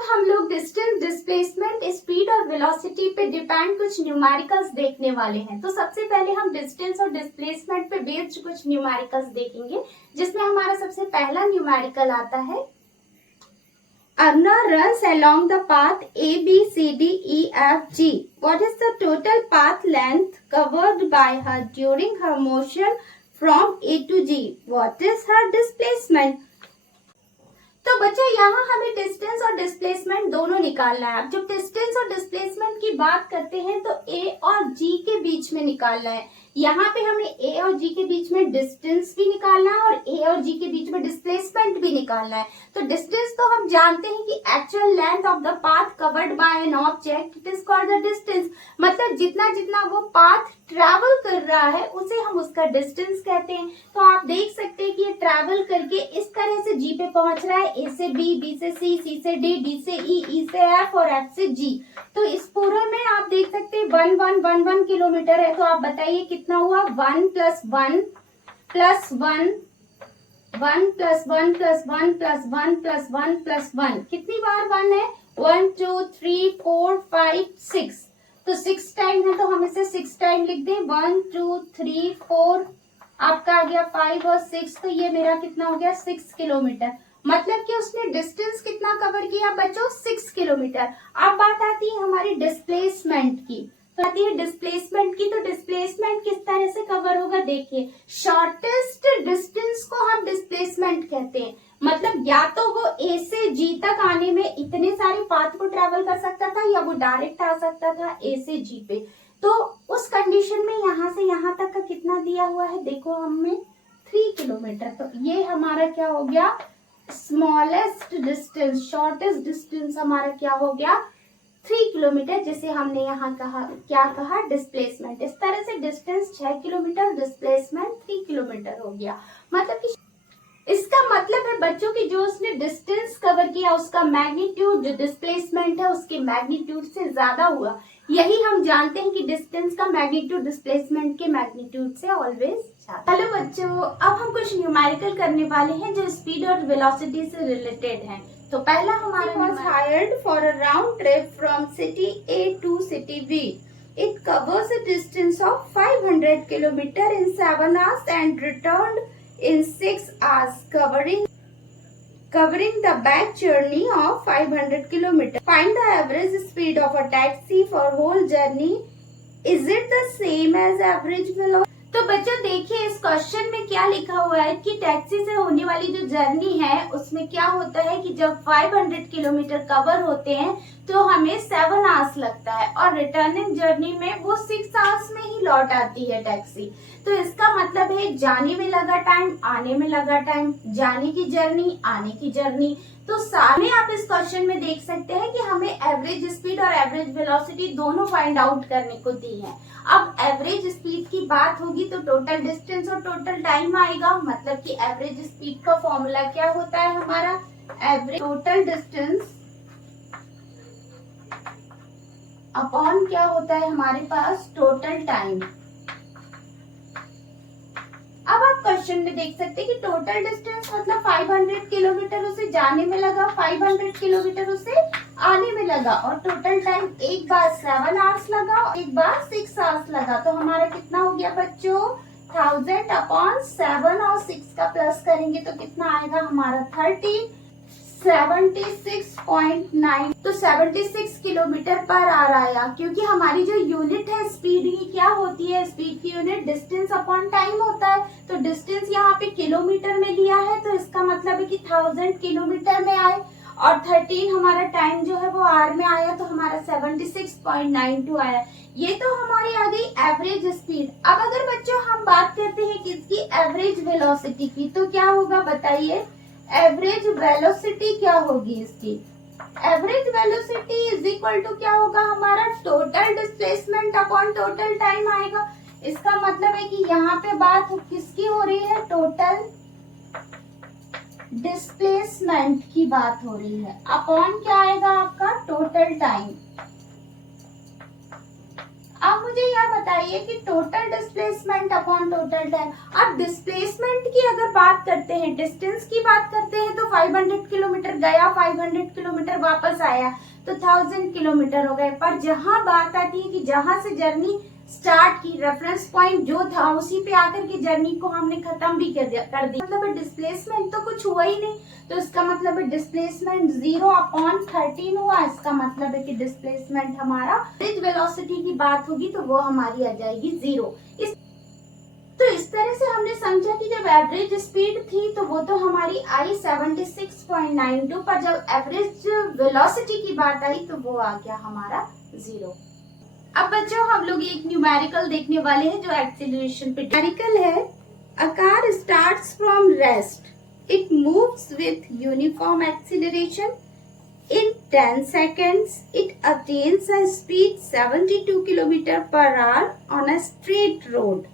अब हम लोग डिस्टेंस, डिस्प्लेसमेंट, स्पीड और वेलोसिटी पे डिपेंड कुछ न्यूमेरिकल्स देखने वाले हैं। तो सबसे पहले हम डिस्टेंस और डिस्प्लेसमेंट पे बेस्ड कुछ न्यूमेरिकल्स देखेंगे, जिसमें हमारा सबसे पहला न्यूमेरिकल आता है। Arna runs along the path A, B, C, D, E, F, G. What is the total path length covered by her during her motion from A to G? What is her displacement? तो बच्चों यहाँ हमें distance और displacement दोनों निकालना है। अब जब डिस्टेंस और डिस्प्लेसमेंट की बात करते हैं तो ए और जी के बीच में निकालना है। यहाँ पे हमें ए और जी के बीच में डिस्टेंस भी निकालना है और ए और जी के बीच में डिस्प्लेसमेंट भी निकालना है। तो डिस्टेंस तो हम जानते हैं कि actual length of the path covered by an object, it is called the distance. मतलब जितना जितना वो पाथ ट्रैवल कर रहा है उसे हम उसका डिस्टेंस कहते हैं। तो आप देख सकते हैं कि ये ट्रैवल करके इस तरह से जी पे पहुंच रहा है, ए से बी, बी से सी, सी से डी, डी से ई, ई से एफ और एफ से जी। तो इस पूरे में आप देख सकते हैं 1 किलोमीटर है। तो आप बताइए कितना हुआ? 1 + 1 + 1 1 + 1 + 1 + 1 + 1 + 1। कितनी बार 1 है? 1 2 3 4 5 6। तो 6 टाइम है तो हम इसे 6 टाइम लिख दें। 1 2 3 4 आपका आ गया 5 और 6। तो ये मेरा कितना हो गया? 6 किलोमीटर। मतलब कि उसने डिस्टेंस कितना कवर किया बच्चों? 6 किलोमीटर। अब बात आती है हमारी डिस्प्लेसमेंट की। तो आती है डिस्प्लेसमेंट की। तो डिस्प्लेसमेंट किस तरह से कवर होगा? देखिए, शॉर्टेस्ट डिस्टेंस को हम डिस्प्लेसमेंट कहते हैं। मतलब या तो वो ए से जी तक आने में इतने सारे पाथ को ट्रेवल कर सकता था या वो डायरेक्ट आ सकता था ए से जी पे। तो उस कंडीशन में यहाँ से यहाँ तक का कितना दिया हुआ है? देखो हमें 3 किलोमीटर। तो ये हमारा क्या हो गया? स्मॉलेस्ट डिस्टेंस, शॉर्टेस्ट डिस्टेंस हमारा क्या हो गया? 3 किलोमीटर, जिसे हमने यहाँ कहा क्या कहा? डिस्प्लेसमेंट। इस तरह से डिस्टेंस 6 किलोमीटर, डिस्प्लेसमेंट 3 किलोमीटर हो गया। मतलब कि इसका मतलब है बच्चों की जो उसने डिस्टेंस कवर किया उसका मैग्नीट्यूड, जो डिस्प्लेसमेंट है उसके मैग्नीट्यूड से ज्यादा हुआ। यही हम जानते हैं कि डिस्टेंस का मैग्नीट्यूड डिस्प्लेसमेंट के मैग्नीट्यूड से ऑलवेज ज्यादा। हेलो बच्चों, अब हम कुछ न्यूमेरिकल करने वाले हैं जो स्पीड और वेलोसिटी से रिलेटेड हैं। तो पहला हमारा was hired for a round trip from city A to city B. It covers a distance of 500 kilometre in 7 hours and returned in 6 hours, covering the back journey of 500 kilometers. Find the average speed of a taxi for whole journey. Is it the same as average velocity? तो बच्चों देखिए इस question में क्या लिखा हुआ है कि टैक्सी से होने वाली जो जर्नी है उसमें क्या होता है कि जब 500 किलोमीटर कवर होते हैं तो हमें 7 आवर्स लगता है और रिटर्निंग जर्नी में वो 6 आवर्स में ही लौट आती है टैक्सी। तो इसका मतलब है जाने में लगा टाइम, आने में लगा टाइम, जाने की जर्नी, आने की जर्नी। तो सारे आप इस क्वेश्चन में देख सकते हैं कि हमें एवरेज स्पीड और एवरेज वेलोसिटी दोनों फाइंड आउट करने को दी है। अब एवरेज स्पीड की बात होगी तो टोटल डिस्टेंस और टोटल टाइम आएगा। मतलब कि एवरेज स्पीड का फॉर्मूला क्या होता है हमारा? एवरेज टोटल डिस्टेंस अपॉन क्या होता है हमारे पास? Total time. अब आप क्वेश्चन में देख सकते हैं कि टोटल डिस्टेंस मतलब 500 किलोमीटर उसे जाने में लगा, 500 किलोमीटर उसे आने में लगा और टोटल टाइम एक बार 7 आवर्स लगा और एक बार 6 आवर्स लगा। तो हमारा कितना हो गया बच्चों? 1000 अपॉन 7 और 6 का प्लस करेंगे तो कितना आएगा हमारा? 76.9। तो 76 किलोमीटर पर आवर आया, क्योंकि हमारी जो यूनिट है स्पीड की क्या होती है? स्पीड की यूनिट डिस्टेंस अपॉन टाइम होता है। तो डिस्टेंस यहाँ पे किलोमीटर में लिया है तो इसका मतलब है कि 1000 किलोमीटर में आए और 13 हमारा टाइम जो है वो आवर में आया तो हमारा 76.92 आया। ये तो हमारी आ गई एवरेज स्पीड। अब अगर बच्चों हम बात करते हैं किसकी? एवरेज वेलोसिटी की, तो क्या होगा बताइए? एवरेज वेलोसिटी क्या होगी इसकी? Average velocity is equal to क्या होगा हमारा? Total displacement upon total time आएगा। इसका मतलब है कि यहाँ पे बात किसकी हो रही है? टोटल डिस्प्लेसमेंट की बात हो रही है। अपॉन क्या आएगा आपका? Total time. अब मुझे यह बताइए कि total displacement upon total time. अब डिस्प्लेसमेंट की अगर बात करते हैं, डिस्टेंस की बात करते हैं, तो 500 किलोमीटर गया, 500 किलोमीटर वापस आया, तो 1000 किलोमीटर हो गए। पर जहां बात आती है कि जहां से जर्नी स्टार्ट की, रेफरेंस पॉइंट जो था उसी पे आकर के जर्नी को हमने खत्म भी कर दिया, मतलब डिस्प्लेसमेंट तो कुछ हुआ ही नहीं, तो इसका मतलब है डिस्प्लेसमेंट 0/13 हुआ। इसका मतलब है कि डिस्प्लेसमेंट हमारा एवरेज वेलोसिटी की बात होगी तो वो हमारी आ जाएगी 0। तो इस तरह से हमने समझा कि जब एवरेज स्पीड थी तो वो तो हमारी आई 76.92, पर जब एवरेज वेलोसिटी की बात आई तो वो आ गया हमारा 0। अब बच्चों हम लोग एक न्यूमेरिकल देखने वाले हैं जो एक्सीलरेशन पे न्यूमेरिकल है। A car starts from rest, it moves with uniform acceleration. In 10 seconds, it attains a speed 72 km per hour on a straight road.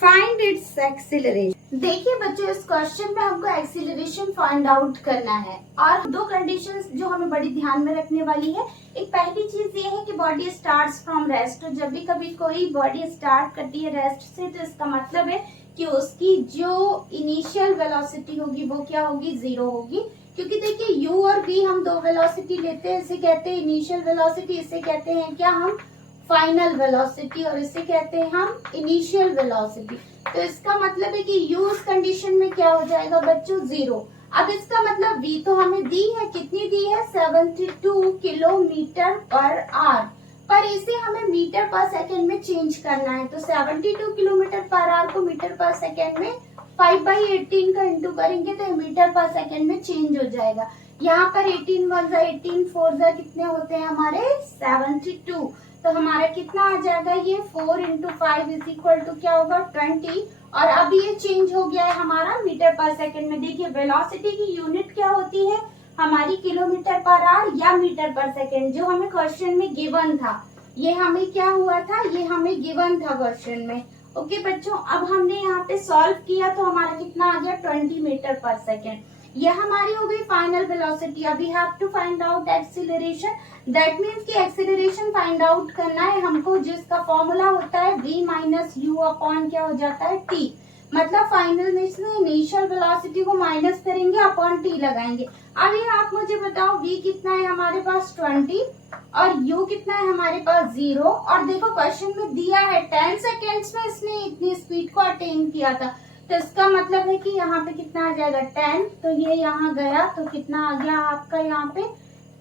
Find its acceleration. देखिए बच्चों, इस क्वेश्चन में हमको एक्सीलरेशन फाइंड आउट करना है और दो कंडीशंस जो हमें बड़ी ध्यान में रखने वाली है। एक पहली चीज ये है कि बॉडी स्टार्ट्स फ्रॉम रेस्ट। तो जब भी कभी कोई बॉडी स्टार्ट करती है रेस्ट से, तो इसका मतलब है कि उसकी जो इनिशियल वेलोसिटी होगी वो क्या होगी, 0 होगी। क्योंकि देखिए u और v हम दो वेलोसिटी लेते हैं, इसे कहते हैं इनिशियल वेलोसिटी, इसे कहते हैं क्या हम फाइनल वेलोसिटी, और इसे कहते हैं हम इनिशियल वेलोसिटी। तो इसका मतलब है कि u इस कंडीशन में क्या हो जाएगा बच्चों, 0। अब इसका मतलब v तो हमें दी है, कितनी दी है, 72 किलोमीटर पर आवर, पर इसे हमें मीटर पर सेकेंड में चेंज करना है। तो 72 किलोमीटर पर आवर को मीटर पर सेकेंड में 5/18 का इंटू करेंगे तो मीटर पर सेकेंड में चेंज हो जाएगा। यहाँ पर 18 1 18 4 कितने होते हैं हमारे 72, तो हमारा कितना आ जाएगा ये 4 × 5 = क्या होगा 20। और अब ये चेंज हो गया है हमारा मीटर पर सेकेंड में। देखिए वेलोसिटी की यूनिट क्या होती है हमारी, किलोमीटर पर आवर या मीटर पर सेकेंड, जो हमें क्वेश्चन में गिवन था। ये हमें क्या हुआ था, ये हमें गिवन था क्वेश्चन में। ओके बच्चों, अब हमने यहाँ पे सॉल्व किया तो हमारा कितना आ गया 20 मीटर पर सेकेंड। यह हमारी हो गई फाइनल वेलोसिटी। अभी have to find out acceleration. That means कि एक्सीलरेशन फाइंड आउट करना है हमको, जिसका फॉर्मूला होता है v - u अपॉन क्या हो जाता है t। मतलब फाइनल में से इनिशियल वेलोसिटी को माइनस करेंगे, अपॉन t लगाएंगे। अब ये आप मुझे बताओ v कितना है हमारे पास 20 और u कितना है हमारे पास 0। और देखो क्वेश्चन में दिया है 10 सेकेंड्स में इसने इतनी स्पीड को अटेन किया था, तो इसका मतलब है कि यहाँ पे कितना आ जाएगा 10, तो ये यहाँ गया तो कितना आ गया आपका यहाँ पे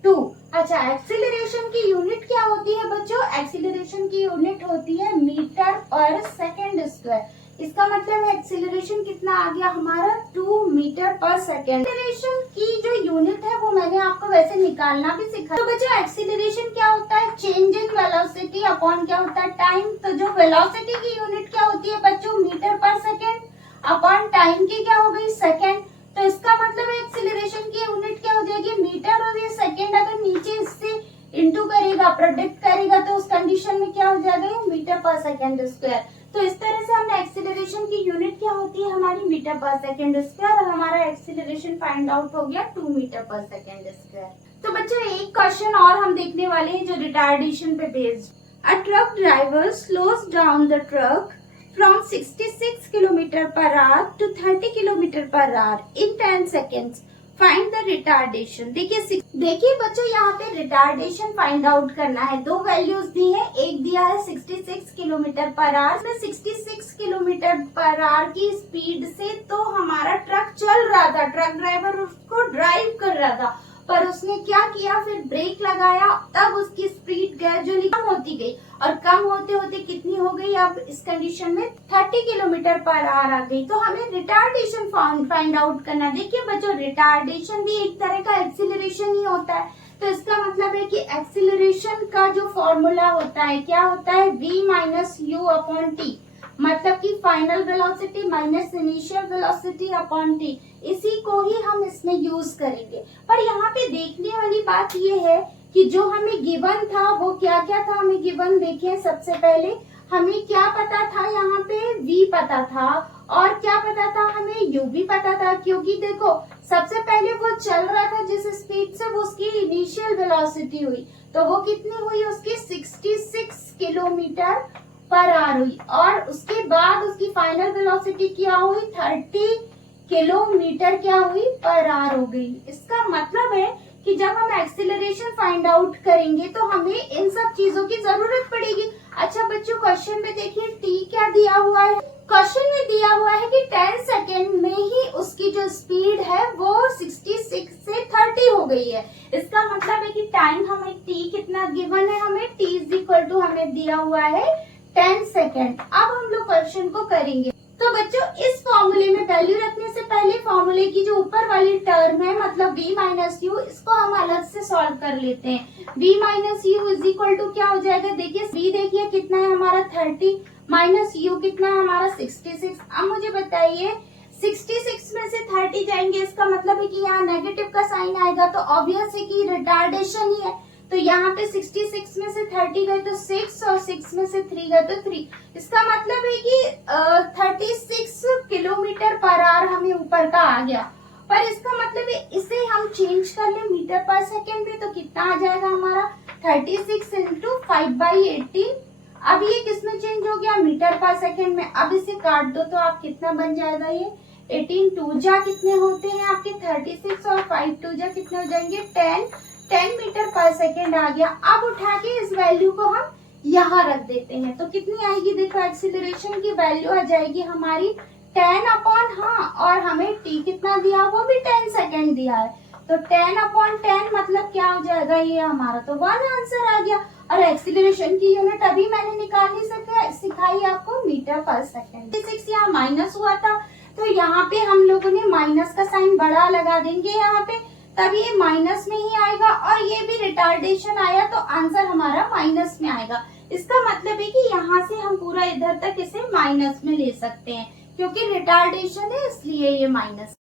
2। अच्छा, एक्सीलरेशन की यूनिट क्या होती है बच्चों, एक्सीलरेशन की यूनिट होती है मीटर पर सेकेंड स्क्वायर। इसका मतलब एक्सीलरेशन कितना आ गया हमारा 2 मीटर पर सेकेंड। एक्सीलरेशन की जो यूनिट है वो मैंने आपको वैसे निकालना भी सिखाया। तो बच्चों एक्सीलरेशन क्या होता है, चेंज इन वेलोसिटी अपॉन क्या होता है टाइम। तो जो वेलोसिटी की यूनिट क्या होती है बच्चों, मीटर पर सेकेंड अपॉन टाइम की क्या हो गई सेकेंड। तो इसका मतलब एक्सीलरेशन की यूनिट क्या हो जाएगी मीटर, और ये सेकेंड अगर नीचे इससे इंटू करेगा, प्रोडक्ट करेगा, तो उस कंडीशन में क्या हो जाएगा मीटर पर सेकेंड स्क्वायर। तो इस तरह से हमने एक्सीलरेशन की यूनिट क्या होती है हमारी मीटर पर सेकेंड स्क्वायर, और हमारा एक्सीलरेशन फाइंड आउट हो गया 2 मीटर पर सेकेंड स्क्वायर। तो बच्चों एक क्वेश्चन और हम देखने वाले हैं जो रिटार्डेशन पे based. A truck driver slows down the truck from 66 km per hour to 30 km per hour in 10 seconds. Find the retardation. देखिए बच्चों यहाँ पे रिटार्डेशन फाइंड आउट करना है। दो वैल्यूज दी है, एक दिया है 66 किलोमीटर पर आवर में 66 किलोमीटर पर आवर की स्पीड से तो हमारा ट्रक चल रहा था, ट्रक ड्राइवर उसको ड्राइव कर रहा था, पर उसने क्या किया फिर ब्रेक लगाया, तब उसकी स्पीड ग्रेजुअली कम होती गई, और कम होते होते कितनी हो गई, अब इस कंडीशन में 30 किलोमीटर पर आवर आ गई। तो हमें रिटार्डेशन फाइंड आउट करना। देखिए बच्चों रिटार्डेशन भी एक तरह का एक्सीलरेशन ही होता है। तो इसका मतलब है कि एक्सीलरेशन का जो फॉर्मूला होता है क्या होता है, v - u अपॉन t, मतलब कि final velocity minus initial velocity upon t, इसी को ही हम इसमें यूज करेंगे। पर यहाँ पे देखने वाली बात ये है कि जो हमें गिवन था वो क्या क्या था हमें गिवन। देखिए सबसे पहले हमें क्या पता था, यहाँ पे v पता था, और क्या पता था हमें u भी पता था। क्योंकि देखो सबसे पहले वो चल रहा था जिस स्पीड से वो उसकी इनिशियल वेलोसिटी हुई, तो वो कितनी हुई उसकी 66 किलोमीटर पर आवर हुई, और उसके बाद उसकी फाइनल वेलोसिटी क्या हुई 30 किलोमीटर क्या हुई पर आवर हो गई। इसका मतलब है कि जब हम एक्सीलरेशन फाइंड आउट करेंगे तो हमें इन सब चीजों की जरूरत पड़ेगी। अच्छा बच्चों, क्वेश्चन में देखिए टी क्या दिया हुआ है। क्वेश्चन में दिया हुआ है कि 10 सेकेंड में ही उसकी जो स्पीड है वो 66 से 30 हो गई है। इसका मतलब है कि टाइम हमें टी कितना गिवन है, हमें टी इज इक्वल टू हमें दिया हुआ है 10 सेकेंड। अब हम लोग क्वेश्चन को करेंगे। तो बच्चों इस फॉर्मूले में वैल्यू रखने से पहले फॉर्मूले की जो ऊपर वाली टर्म है मतलब v माइनस यू, इसको हम अलग से सॉल्व कर लेते हैं। v minus U is equal to क्या हो जाएगा, देखिए v देखिए कितना है हमारा 30 माइनस यू कितना है हमारा 66। अब मुझे बताइए 66 में से 30 जाएंगे, इसका मतलब है कि यहाँ नेगेटिव का साइन आएगा, तो ऑब्वियस है कि रिटार्डेशन ही है। तो यहाँ पे 66 में से 30 गए तो 6 और 6 में से 3 गए तो 3। इसका मतलब है कि 36 किलोमीटर पर आवर हमें ऊपर का आ गया। पर इसका मतलब है इसे हम चेंज कर ले मीटर पर सेकेंड में, तो कितना आ जाएगा हमारा 36 इंटू 5/18। अब ये किसमें चेंज हो गया, मीटर पर सेकेंड में। अब इसे काट दो तो आप कितना बन जाएगा, ये 18 2 जा कितने होते हैं आपके 36 और 5 2 जा कितने हो जाएंगे 10 मीटर पर सेकेंड आ गया। अब उठा के इस वैल्यू को हम यहाँ रख देते हैं तो कितनी आएगी, देखो एक्सीलरेशन की वैल्यू आ जाएगी हमारी 10/, हाँ, और हमें t कितना दिया, वो भी 10 सेकेंड दिया है, तो 10/10 मतलब क्या हो जाएगा, ये हमारा तो 1 आंसर आ गया। और एक्सीलरेशन की यूनिट अभी मैंने निकालनी सिखाई आपको मीटर पर सेकेंड। 6 यहाँ माइनस हुआ था तो यहाँ पे हम लोगों ने माइनस का साइन बड़ा लगा देंगे यहाँ पे, तब ये माइनस में ही आएगा, और ये भी रिटार्डेशन आया तो आंसर हमारा माइनस में आएगा। इसका मतलब है कि यहाँ से हम पूरा इधर तक इसे माइनस में ले सकते हैं, क्योंकि रिटार्डेशन है इसलिए ये माइनस।